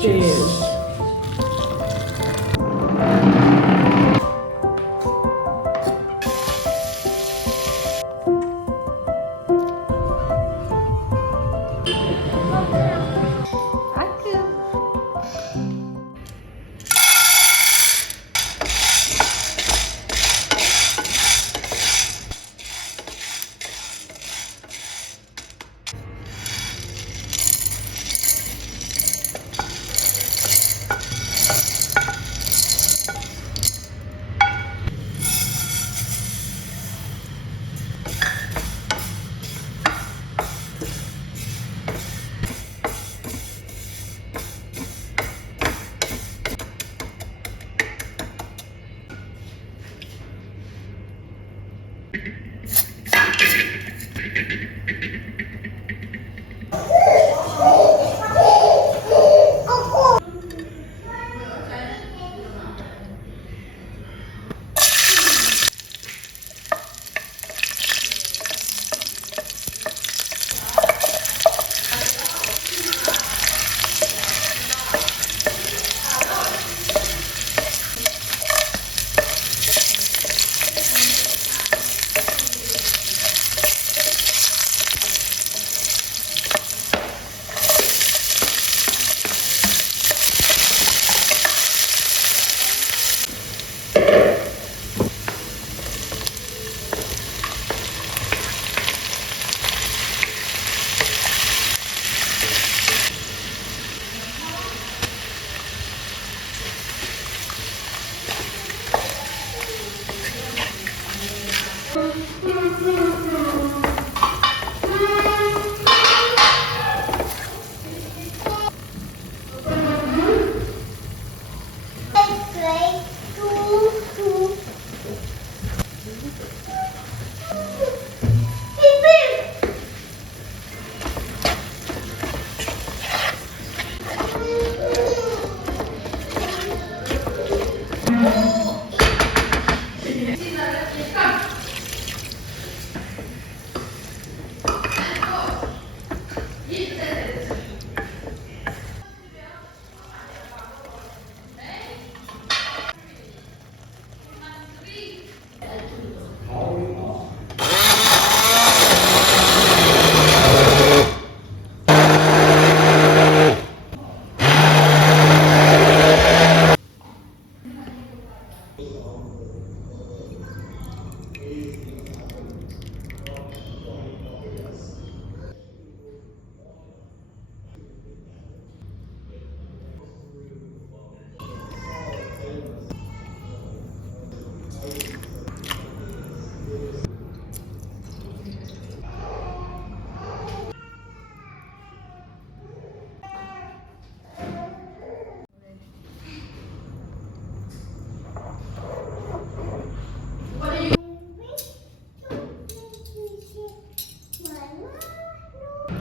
Cheers.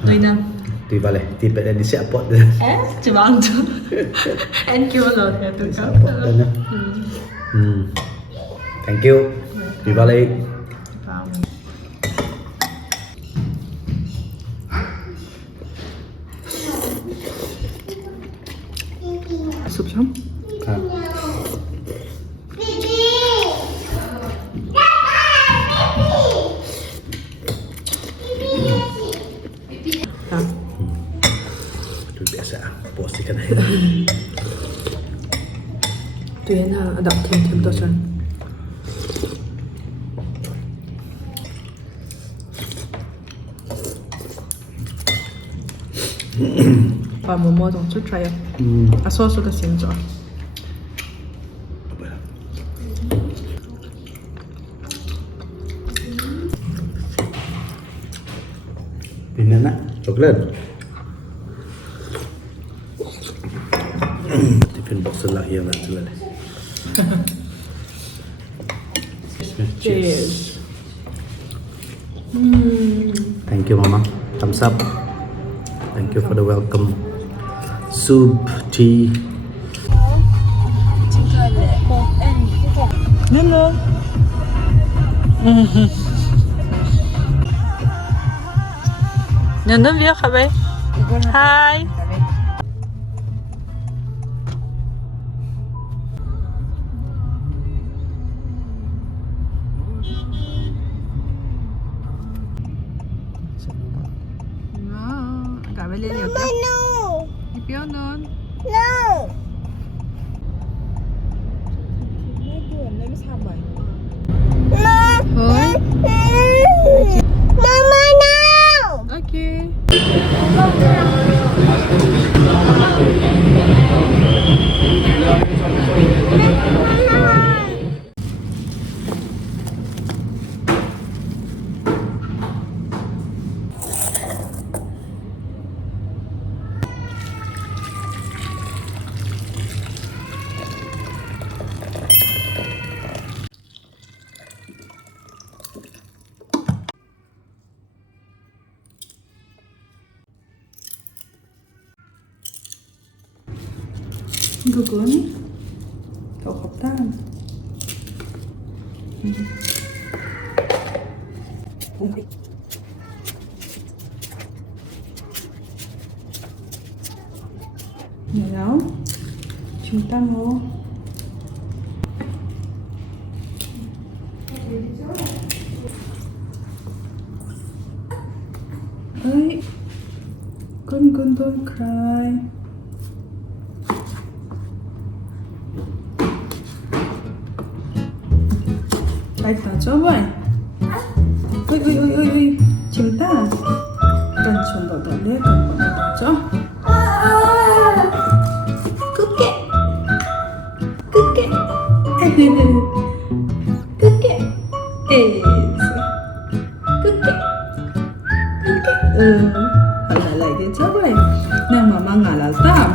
Doidan. Ti vale, ti per di sia pot. Ci mangio. En kilo ya tuh kan. Thank you. Ti vale. Sup siya? Itu biasa, pasti kan. Tuy nhiên là đậm thêm thêm tốt hơn. Và momo 좀 쭉 try. 아 소스가 진짜. Ini nak coklat. Tiffin box lah yang nak tu lah. Cheers. Thank you, Mama. Thumbs up. Thank you for the welcome. Soup, tea. Nunnun. Nunnun viens, Khabe. Hi. mới lên liều tiếp. Đi phiếu nôn. Thôi. Ok. Gungun, cậu học tan. Nào, chúng ta ngồi. Ơi, Gungun don't cry. Tay tao cho vậy. Ôi, chúng ta cần chuẩn đầu tận lên cần còn tao cho. Cookie, cookie, cookie, lại cái chớp vậy. Nào mà mang ngả là sao?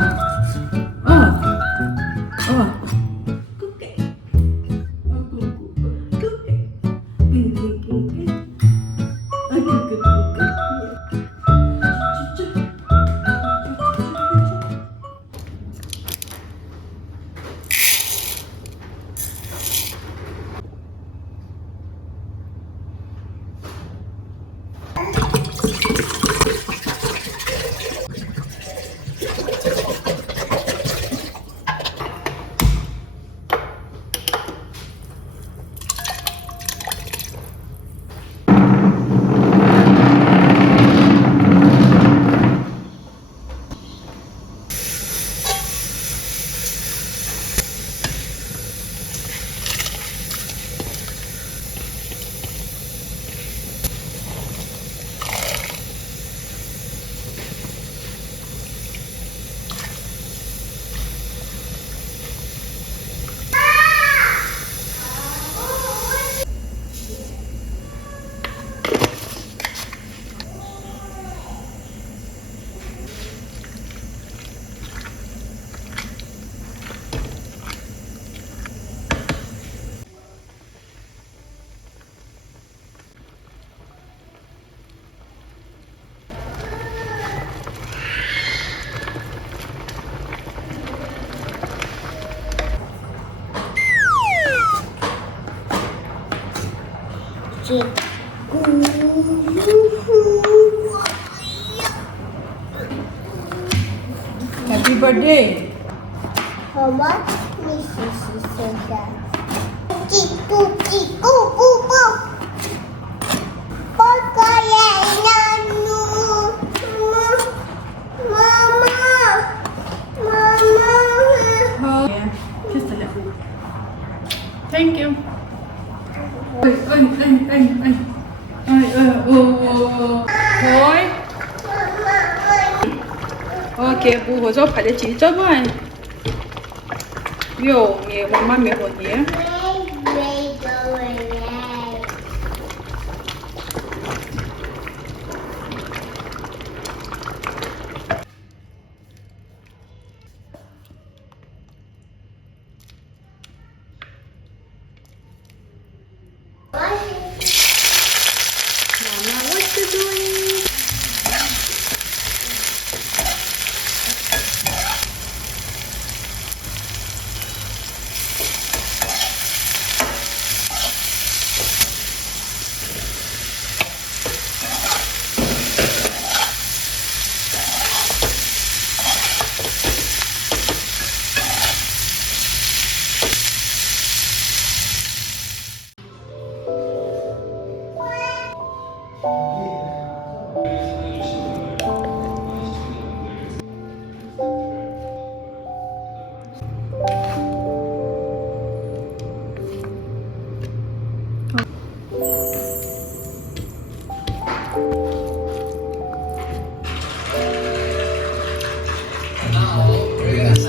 Happy birthday. How much Mrs. Santa? Cookie, boo. Pagkaya inano. Mama. Kiss the left. Thank you. Thôi. Ok, bố hồ cho phải để chỉ cho vậy. Yo, mẹ mama mẹ hồ nhé. Mama, what you doing?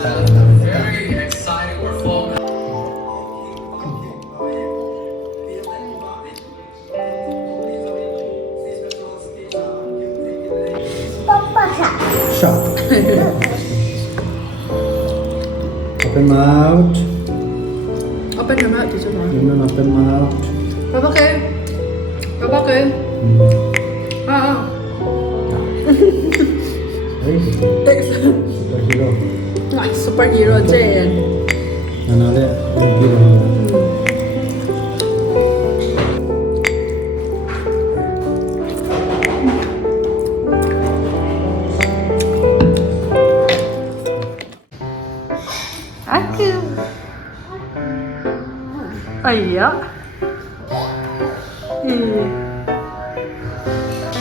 뽀뽀사. Shop. Open mouth. Open your mouth, teacher. Nunnun, open mouth. Papa kayo. Papa kayo. Ah. Hey, superhero. Ay, superhero Jen. Nanale, hero. Aku. Iya.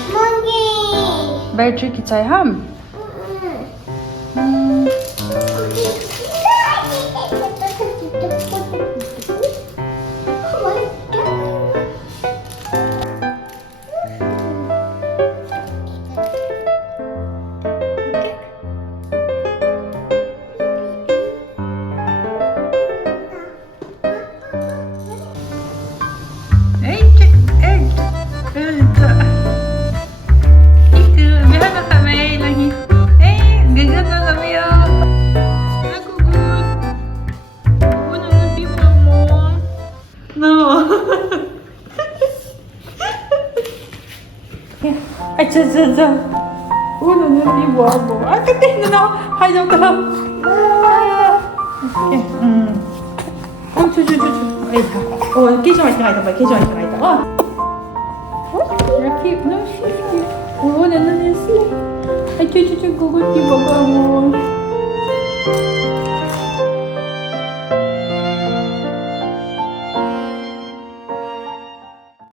멍이. Very tricky chai ham. Ay, cha. Nunnun di bobo. Ah, kating na. Hay daw ka. Okay. Oh, chu. Ay, ha. Oh, 계속 할때 가이다 봐. 계속 할때 가이다. 어. 이렇게. No, she's cute. Oh, Nunnun is cute. Ay, chu. Gugun di bobo mo.